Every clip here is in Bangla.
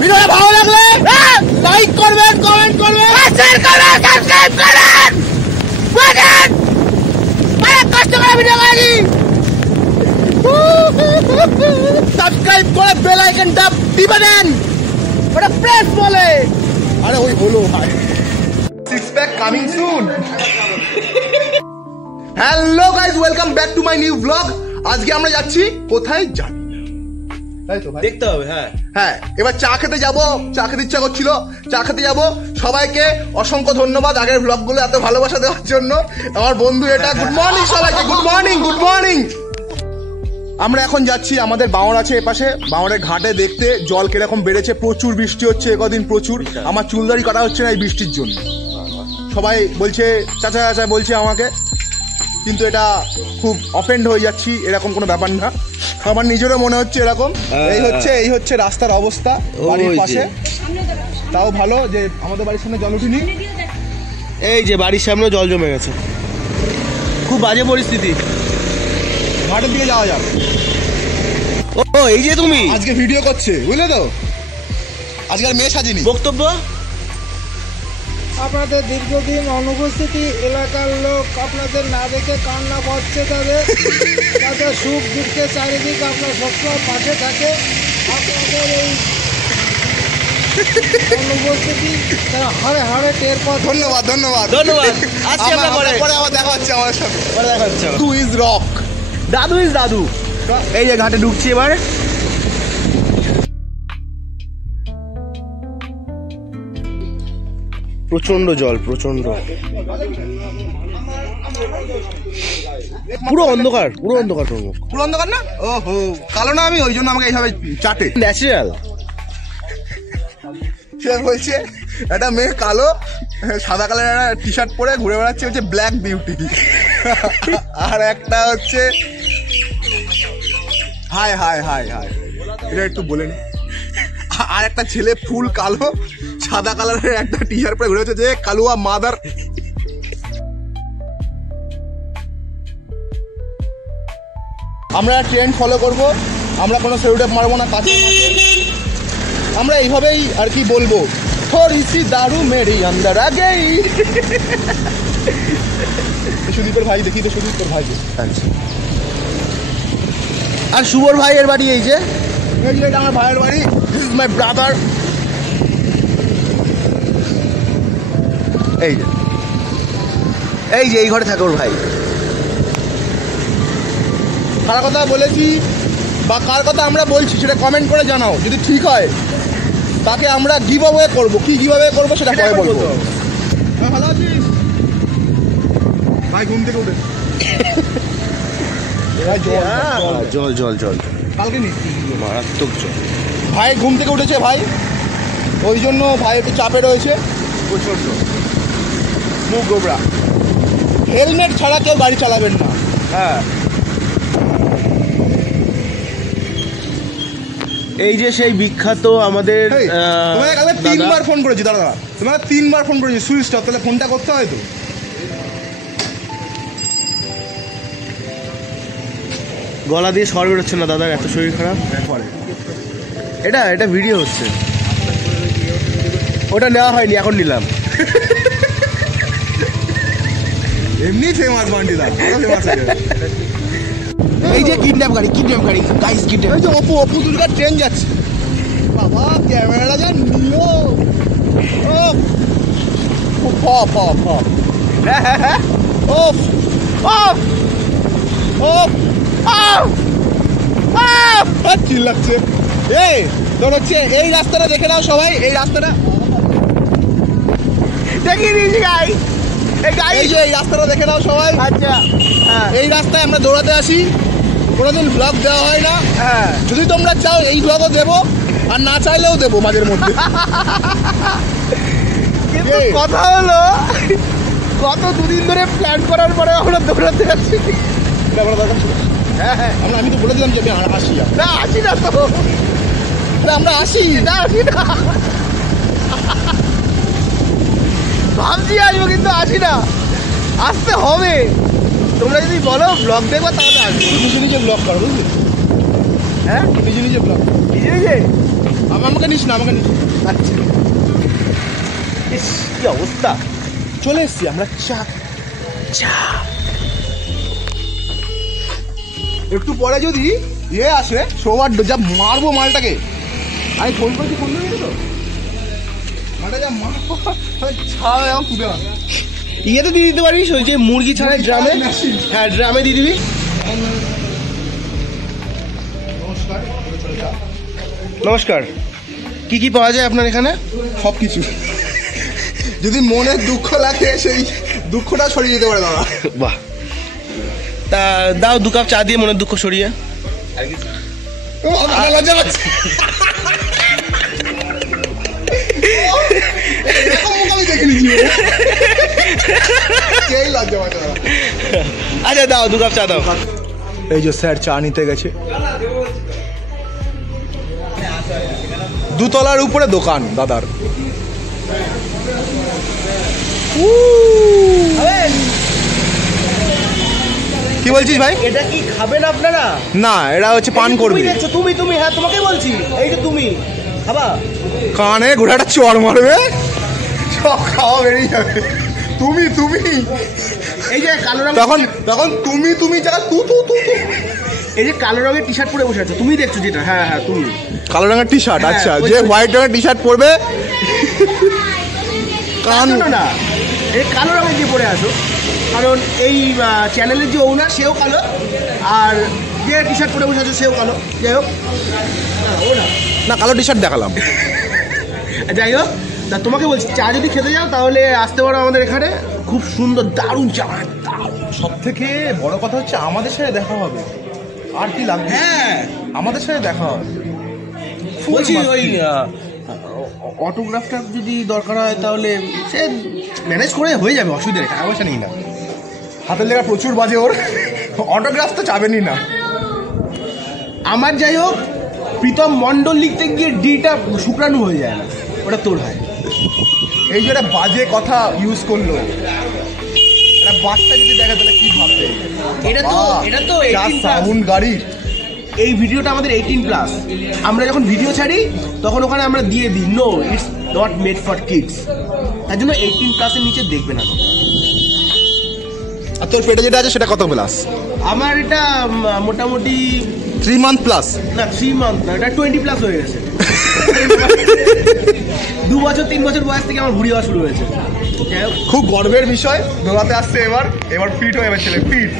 ভিডিওটা ভালো লাগলে লাইক করবেন, কমেন্ট করবেন, শেয়ার করবেন, সাবস্ক্রাইব করবেন। বুঝেন? অনেক কষ্ট করে ভিডিও বানাই। সাবস্ক্রাইব করে বেল আইকনটা টিপে দেন, ওটা প্রেস বলে। আরে ওই হলো ভাই, six pack coming soon. Hello guys, welcome back to my new blog. আজকে আমরা যাচ্ছি কোথায় জানি, তাই তো ভাই? দেখতে হবে। হ্যাঁ, এবার চা খেতে যাবো, চা খেতে ইচ্ছা করছিল, চা খেতে যাবো। সবাইকে অসংখ্য ধন্যবাদ আগের ব্লগ গুলো এত ভালোবাসা দেওয়ার জন্য। আমার বন্ধু এটা, গুড মর্নিং সবাইকে, গুড মর্নিং, গুড মর্নিং। আমরা এখন যাচ্ছি, আমাদের বাঁওড় আছে এপাশে, বাঁওড়ের ঘাটে দেখতে জল কিরকম বেড়েছে। প্রচুর বৃষ্টি হচ্ছে একদিন, প্রচুর। আমার চুলদারি কাটা হচ্ছে না এই বৃষ্টির জন্য। সবাই বলছে, চাচা চাচা বলছে আমাকে, কিন্তু এটা খুব অফেন্ড হয়ে যাচ্ছি। এরকম কোনো ব্যাপার না, আমার নিজেরও মনে হচ্ছে এরকম। এই হচ্ছে রাস্তার অবস্থা বাড়ির পাশে। তাও ভালো যে আমাদের বাড়ির সামনে জল উঠিনি। এই যে বাড়ির সামনে জল জমে গেছে, খুব বাজে পরিস্থিতি। ঘাটের দিকে যাওয়া যাক। ও এই যে তুমি আজকে ভিডিও করছে, বুঝলে তো? আজকে আর মেয়ে সাজিনি। বক্তব্য, আপনাদের দীর্ঘদিন অনুপস্থিতি, এলাকার লোক আপনাদের না দেখে কান্না পাচ্ছে। তাদের সুখ দুঃখে চারিদিকে আপনার সবসময় পাশে থাকে। আপনাদের এই অনুপস্থিতি তারা হাড়ে হাড়ে টের পায়। ধন্যবাদ ধন্যবাদ ধন্যবাদ। আসছি আমরা পরে আবার দেখা হচ্ছে আমাদের সাথে। পরে দেখা হচ্ছে। টু ইজ রক, দাদু ইজ দাদু। এই যে ঘাটে ঢুকছি এবার। প্রচন্ড জল, প্রচন্ড, পুরো অন্ধকার, পুরো অন্ধকার। পুরো অন্ধকার না? ওহো, কালো না আমি, ওই জন্য আমাকে এইভাবে চাটে। ন্যাচারাল। সে বলছে একটা মেয়ে কালো, সাদা কালারের একটা টি শার্ট পরে ঘুরে বেড়াচ্ছে, হচ্ছে ব্ল্যাক বিউটি। আর একটা হচ্ছে হাই হাই হাই হাই, এটা একটু বলে নি। আর একটা ছেলে ফুল কালো, সাদা কালারের একটা টি শার্ট পরে ঘুরে বেড়াচ্ছে, যে কালুয়া মাদার। আমরা ট্রেন্ড ফলো করব, আমরা কোনো সেলুটেপ মারবো না কাছে। আমরা এইভাবেই আর কি বলবো, থোড়ি সি দারু মেরি আন্দার আগেই। সুদীপের ভাই দেখি তো, সুদীপের ভাই। আর শুভর ভাইয়ের বাড়ি এই যে, এটা আমার ভাইয়ের বাড়ি, দিস ইজ মাই ব্রাদার। এই যে এই ঘরে থাকে ওর ভাই। কার কথা বলেছি বা কার কথা আমরা বলছি সেটা কমেন্ট করে জানাও। যদি ঠিক হয় তাকে আমরা গিভ অ্যাওয়ে করবো। কি গিভ অ্যাওয়ে করবো সেটা পরে বলবো। ভালো আছিস ভাই? ঘুম থেকে উঠে জল জল জল, কালকে নি মারাত্মক জল। ভাই ঘুম থেকে উঠেছে ভাই, ওই জন্য ভাই একটু চাপে রয়েছে প্রচন্ড। মুখ গোবরা। হেলমেট ছাড়া কেউ গাড়ি চালাবেন না। হ্যাঁ, এই যে সেই বিখ্যাত আমাদের তোমাকে কালকে 3 বার ফোন করেছি। দাদা তোমাকে 3 বার ফোন করেছি, সুইচ অফ। তাহলে ফোনটা করতে হয় তো। গলা দিয়ে স্বর বেরোচ্ছে না দাদার, এত শরীর খারাপ। এটা ভিডিও হচ্ছে, ওটা নেওয়া হয়নি, এখন নিলাম। এমনি ফেমাস বান্ডিদা, ফেমাস হয়ে যাবে। এই যে কিডন্যাপ গাড়ি গাইস, কিডন্যাপ। এই যে অপু দুর্গার ট্রেন যাচ্ছে। বাবা ক্যামেরাটা যা নিল। চিল লাগছে। এই তোর হচ্ছে এই রাস্তাটা দেখে নাও সবাই, এই রাস্তাটা দেখিয়ে দিয়েছি গাই, এই রাস্তাটা দেখে নাও সবাই। আচ্ছা, এই রাস্তায় আমরা দৌড়াতে আসি, কোনোদিন ব্লগ দেওয়া হয় না। হ্যাঁ, যদি তোমরা চাও এই ব্লগও দেবো, আর না চাইলেও দেবো মাঝের মধ্যে। কিন্তু কথা হলো, গত 2 দিন ধরে প্ল্যান করার পরে আমরা দৌড়াতে আসছি। হ্যাঁ হ্যাঁ, আমি তো বলেছিলাম যে আমি আসি। না আসি না তো, আমরা আসি না আসি না, ভাবছি আসবো কিন্তু আসি না। আসতে হবে, তোমরা যদি বলো ব্লগ দেখবো তাহলে আসবো। নিজে নিজে ব্লগ করো, বুঝলি? হ্যাঁ, নিজে নিজে ব্লগ। নিজে নিজে আমাকে নিস না, আমাকে নিস। আচ্ছা ইস, কি অবস্থা। চলে এসছি আমরা। চা চা একটু পরে যদি আসে সবার যা মারবো মালটাকে। আমি ফোন করেছি, ফোন করে তো মালটা যা মারবো। ছাড় এখন তুলে আন। ইয়েতে দিয়ে দিতে পারিস ওই যে মুরগি ছাড়াই ড্রামে। হ্যাঁ ড্রামে দিয়ে দিবি। নমস্কার। নমস্কার, কি কি পাওয়া যায় আপনার এখানে? সব কিছু। যদি মনে দুঃখ লাগে সেই দুঃখটা সরিয়ে যেতে পারে দাদা। বাহ, তা দাও 2 কাপ চা দিয়ে মনের দুঃখ সরিয়ে। ও, আমার লজ্জা লাগছে। এরকম মুখ আমি দেখিনি জীবনে। কেই লজ্জা পাচ্ছে দাদা। আচ্ছা দাও 2 কাপ চা দাও। এই যে স্যার চা নিতে গেছে। 2 তলার উপরে দোকান দাদার। কি বলছিস ভাই? এটা কি খাবেন আপনারা? না, এটা হচ্ছে পান করবি। তুমি হ্যাঁ তোমাকে বলছি, এই যে তুমি খাবা। কানে ঘোড়াটা চড় মারবে, সব খাওয়া বেরিয়ে যাবে। তুমি এই যে কালো রঙ, তখন তুমি জায়গা তু। এই যে কালো রঙের টি শার্ট পরে বসে আছো, তুমি দেখছো যেটা। হ্যাঁ হ্যাঁ তুমি কালো রঙের টি শার্ট। হ্যাঁ, আচ্ছা, ওই যে হোয়াইট রঙের টি শার্ট পরবে কান না, এই কালো রঙের যে পরে আছো, কারণ এই চ্যানেলের যে ওনার সেও কালো, আর যে টি শার্ট পরে বসে আছো সেও কালো। যাই হোক, ও না, কালো টি শার্ট দেখালাম। যাই হোক, তা তোমাকে বলছি চা যদি খেতে যাও তাহলে আসতে পারো আমাদের এখানে। খুব সুন্দর দারুণ চা, দারুণ। সব থেকে বড় কথা হচ্ছে আমাদের সাথে দেখা হবে। আর কি লাগবে? হ্যাঁ আমাদের সাথে দেখা হবে। বলছি ওই অটোগ্রাফটা যদি দরকার হয় তাহলে সে ম্যানেজ করে হয়ে যাবে, অসুবিধা নেই, টাকা পয়সা নেই না। হাতের লেখা প্রচুর বাজে ওর, অটোগ্রাফ তো চাবেনই না। আমার যাই হোক, প্রীতম মণ্ডল লিখতে গিয়ে ডিটা শুক্রাণু হয়ে যায় না, ওটা তোর হয়। এই যে একটা বাজে কথা ইউজ করলো, একটা বাচ্চা যদি দেখে তাহলে কি ভাববে? এটা তো 18 plus। সাউন্ড গাড়ি। এই ভিডিওটা আমাদের 18+। আমরা যখন ভিডিও ছাড়ি তখন ওখানে আমরা দিয়ে দিই no it's not made for kids, তার জন্য 18+ এর নিচে দেখবে না। আর তোর পেটে যেটা আছে সেটা কত প্লাস? আমার এটা মোটামুটি 3 month প্লাস। না 3 মান্থ না, এটা 20+ হয়ে গেছে। 2 বছর 3 বছর বয়স থেকে আমার ভুঁড়ি হওয়া শুরু হয়েছে। যাই হোক, খুব গর্বের বিষয়, দৌড়াতে আসছে এবার ফিট হয়ে যাবে ছেলে। Fit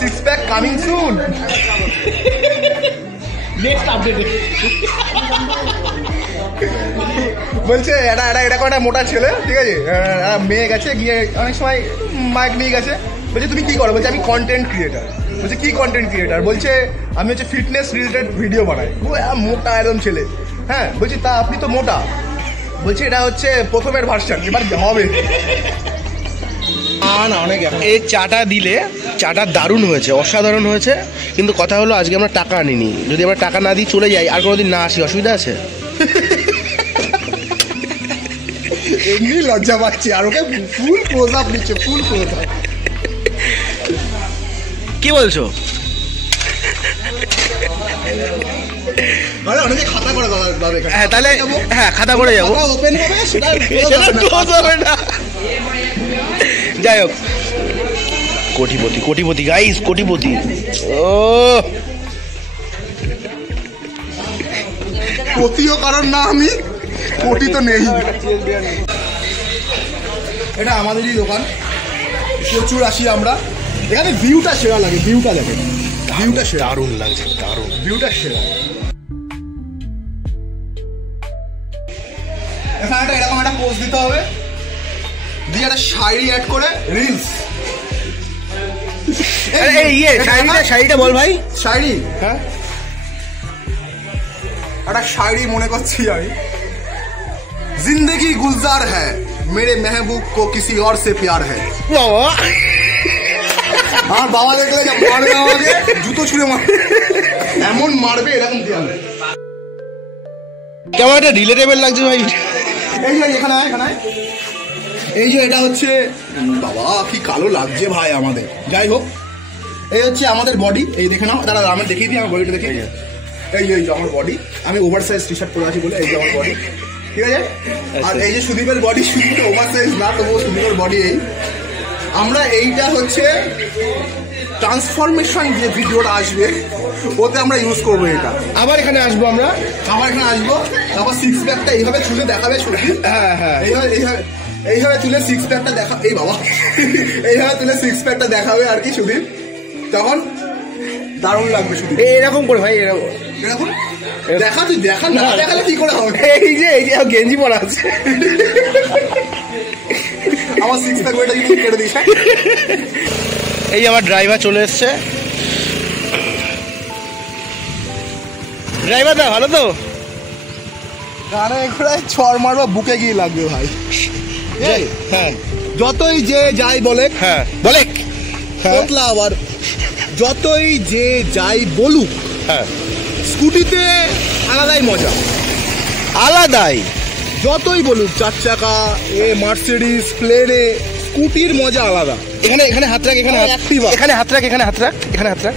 6 pack coming soon. Next update. বলছে এটা মোটা ছেলে, ঠিক আছে, মেয়ে গেছে গিয়ে অনেক সময় মাইক নিয়ে গেছে। বলছে তুমি কি করো? বলছে আমি কন্টেন্ট ক্রিয়েটার। বলছে কি কন্টেন্ট ক্রিয়েটার? বলছে আমি হচ্ছে ফিটনেস রিলেটেড ভিডিও বানাই। ও মোটা একদম ছেলে। হ্যাঁ, বলছি তা আপনি তো মোটা। বলছে এটা হচ্ছে প্রথমের ভার্সন, এবার হবে না অনেক। এই চাটা দিলে, চাটা দারুণ হয়েছে, অসাধারণ হয়েছে, কিন্তু কথা হলো আজকে আমরা টাকা আনিনি। যদি আমরা টাকা না দিই চলে যাই আর কোনোদিন না আসি, অসুবিধা আছে? এমনি লজ্জা পাচ্ছি, আর ওকে ফুল ক্লোজ আপ নিচ্ছে, ফুল ক্লোজ আপ। কি বলছো? অনেকে খাতা করে দাদা এখানে। হ্যাঁ তাহলে হ্যাঁ খাতা করে যাবো, ওপেন হবে সেটা close হবে না। যাই হোক, কোটিপতি গাইস, কোটিপতি। ও কোটিও কারণ না, আমি কোটি তো নেই। এটা আমাদেরই দোকান, প্রচুর আসি আমরা এখানে। ভিউটা সেরা লাগে, ভিউটা দেখে, ভিউটা সেরা, দারুণ লাগছে, দারুণ ভিউটা সেরা। এখানে এরকম একটা পোস্ট দিতে হবে, দিয়ে একটা শাড়ি অ্যাড করে রিলস। শাড়িটা বল ভাই। শাড়ি, হ্যাঁ একটা শাড়ি মনে করছি আমি। जिंदगी गुलजार है मेरे महबूब को किसी और से प्यार है। বাবা, আমার বাবা দেখলে যা মারবে, আমাকে জুতো ছুঁড়ে মারবে, এমন মারবে এরকম দিয়ে। কেমন একটা রিলেটেবল লাগছে ভাই। এই যে এখানে এই যে এটা হচ্ছে, বাবা কি কালো লাগছে ভাই আমাদের। যাই হোক, এই হচ্ছে আমাদের বডি, এই দেখে নাও। দাঁড়া আমার দেখিয়ে দিই, আমার বডিটা দেখে। এই যে আমার বডি, আমি ওভার সাইজ টি শার্ট পরে আছি বলে এই যে আমার বডি, ঠিক আছে। আর এই যে সুদীপের বডি, সুদীপের ওভার সাইজ না, তবুও সুদীপের বডি এই। আমরা এইটা হচ্ছে ট্রান্সফরমেশন যে ভিডিওটা আসবে ওতে আমরা ইউজ করবো এটা। আবার এখানে আসবো আমরা, তারপর সিক্স প্যাকটা এইভাবে তুলে দেখাবে সুদীপ। হ্যাঁ এইভাবে তুলে সিক্স প্যাকটা দেখা, এই বাবা এইভাবে তুলে সিক্স প্যাকটা দেখাবে আর কি সুদীপ, তখন দারুণ লাগবে সুদীপ। এরকম করে ভাই, এরকম এরকম দেখা, তুই দেখা না দেখালে কি করে হবে? এই যে গেঞ্জি পরা আছে, আমার সিক্স প্যাক ওইটা যদি কেটে দিস। এই আমার ড্রাইভার চলে এসছে। ড্রাইভার দা ভালো তো? গানে ঘোড়ায় ছড় মারবা বুকে গিয়ে লাগবে ভাই। হ্যাঁ যতই যে যাই বলে, হ্যাঁ বলে, তোতলা আবার যতই যে যাই বলুক, হ্যাঁ স্কুটিতে আলাদাই মজা, আলাদাই। যতই বলুক 4 চাকা মার্সিডিজ প্লেনে, স্কুটির মজা আলাদা। এখানে হাত রাখ, এখানে Activa। এখানে হাত রাখ, এখানে হাত রাখ, এখানে হাত রাখ।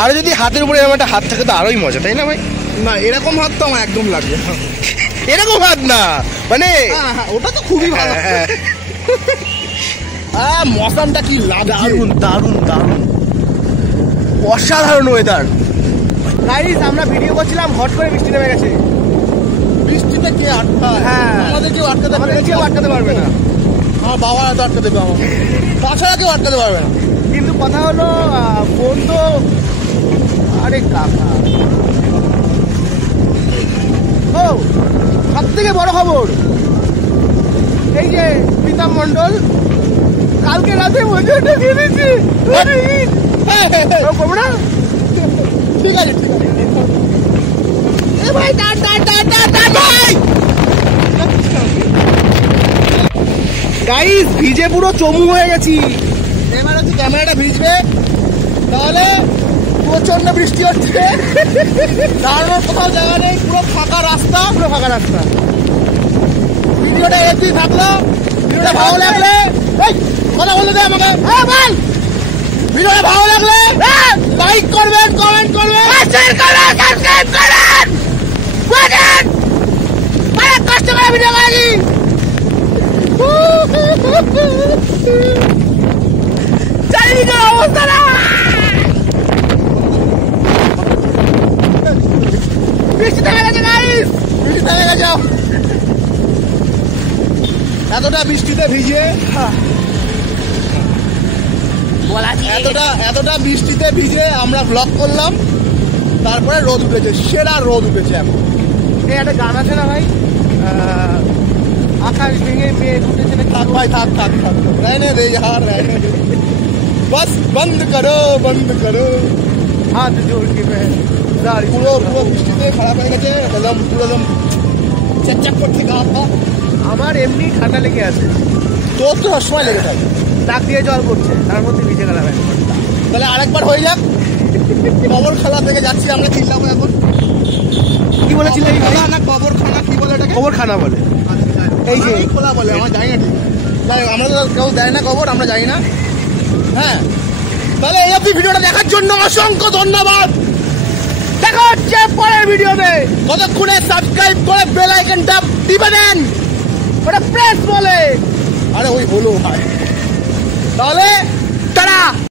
আর যদি হাতের উপরে এরকম একটা হাত থাকে তো আরোই মজা, তাই না ভাই? না এরকম হাত তো আমার একদম লাগবে না। এরকম হাত না, মানে ওটা তো খুবই ভালো। মশানটা কি দারুণ দারুণ দারুণ, অসাধারণ ওয়েদার। গাইস আমরা ভিডিও করছিলাম, হট করে বৃষ্টি নেমে গেছে। বৃষ্টিতে কে আটকায়? হ্যাঁ, আমাদের কেউ আটকাতে আমাদের পারবে, কেউ আটকাতে পারবে না। আমার বাবা তো আটকাতে দেবে আমাকে, তাছাড়া কেউ আটকাতে পারবে না। কিন্তু কথা হলো ফোন তো, আরে কাকা, ও সব থেকে বড় খবর, এই যে প্রীতম মন্ডল কালকে রাতে মজুরিটা দিয়ে দিচ্ছি। করবো না? ঠিক আছে ঠিক আছে। এ ভাই টান টান টান টান টান ভাই। গাইস ভিজে পুরো চমু হয়ে গেছি। এবার হচ্ছে ক্যামেরাটা ভিজবে, তাহলে প্রচন্ড বৃষ্টি হচ্ছে, দাঁড়ানোর কোথাও জায়গা নেই, পুরো ফাঁকা রাস্তা, পুরো ফাঁকা রাস্তা। ভিডিওটা এমনি থাকলো। ভিডিওটা ভালো লাগলে এই কথা বলে দে আমাকে, হ্যাঁ বল। ভিডিওটা ভালো লাগলে লাইক করবেন, কমেন্ট করবেন, শেয়ার করবেন, সাবস্ক্রাইব করবেন। বুঝেন? অনেক কষ্ট করে ভিডিও করেছি। চারিদিকে অবস্থা না, বৃষ্টি থেমে গেছে গাইস, বৃষ্টি থেমে গেছে। এতটা বৃষ্টিতে ভিজে, এতটা বৃষ্টিতে ভিজে আমরা ব্লগ করলাম, তারপরে রোদ উঠেছে, সেরা রোদ উঠেছে এখন। এই একটা গান আছে না ভাই, আকাশ ভেঙে মেয়ে উঠেছে না? থাক ভাই থাক থাক থাক, रहने दे यार, रहने दे, बस बंद करो बंद करो। হাত জোর কে দাঁড়ি পুরো পুরো বৃষ্টিতে খারাপ হয়ে গেছে, একদম পুরো একদম চেকচাক করছে গা হাত পা। আমার এমনি ঠান্ডা লেগে আছে, তোর তো সবসময় লেগে থাকে। নাক দিয়ে জল পড়ছে, তার মধ্যে ভিজে গেলাম একবার। তাহলে আরেকবার হয়ে যাক। কবরখানা থেকে যাচ্ছি আমরা, চিনলাম এখন কি বলেছিলেন? না কবরখানা কি বলে এটাকে? খবর খানা বলে। এই যে খোলা বলে, আমরা জানি না ঠিক। তাই আমরা তো কেউ দেয় না খবর, আমরা জানি না। হ্যাঁ, তাহলে এই অবধি ভিডিওটা দেখার জন্য অসংখ্য ধন্যবাদ। দেখা হচ্ছে পরের ভিডিওতে। কতক্ষণে সাবস্ক্রাইব করে বেল আইকনটা টিপে দেন, ওটা প্রেস বলে। আরে ওই হলো ভাই, তাহলে টাটা।